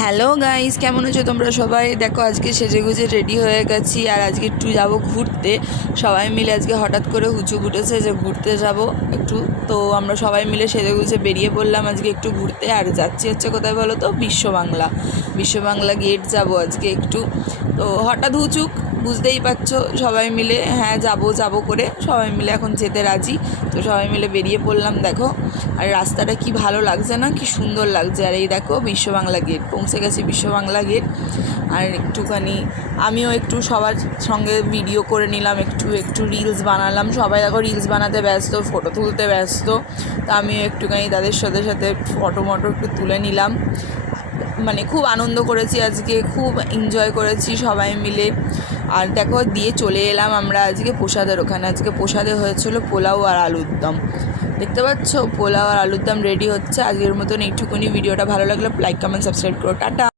Hello guys, কেমন আছো তোমরা সবাই? দেখো আজকে সেজেগুজে রেডি হয়ে গেছি আর আজকে একটু যাব ঘুরতে। সবাই মিলে আজকে হঠাৎ করে হুচুক উঠেছে যে ঘুরতে যাব একটু, তো আমরা সবাই মিলে সেজেগুজে বেরিয়ে পড়লাম আজকে একটু ঘুরতে। আর যাচ্ছি হচ্ছে কোথায় বলো তো? বিশ্ববাংলা গেট যাব আজকে একটু। তো হঠাৎ হুচুক, বুঝতেই পারছো, সবাই মিলে হ্যাঁ যাব করে সবাই মিলে এখন যেতে রাজি। তো সবাই মিলে বেরিয়ে পড়লাম। দেখো আর রাস্তাটা কি ভালো লাগছে না, কি সুন্দর লাগছে। আর এই দেখো বিশ্ববাংলা গেট, পৌঁছে গেছি বিশ্ববাংলা গেট। আর একটুখানি আমিও একটু সবার সঙ্গে ভিডিও করে নিলাম, একটু রিলস বানালাম। সবাই দেখো রিলস বানাতে ব্যস্ত, ফটো তুলতে ব্যস্ত। তো আমিও একটুখানি তাদের সাথে ফটো একটু তুলে নিলাম। মানে খুব আনন্দ করেছি আজকে, খুব এনজয় করেছি সবাই মিলে। আর দেখো দিয়ে চলে এলাম আমরা আজকে প্রসাদের ওখানে। আজকে প্রসাদে হয়েছিল পোলাও আর আলুর দম। দেখতে পাচ্ছ পোলাও আর আলুর দম রেডি হচ্ছে। আজকের মতন এইটুকুনি। ভিডিওটা ভালো লাগলে লাইক কমেন্ট সাবস্ক্রাইব করো। টাটা।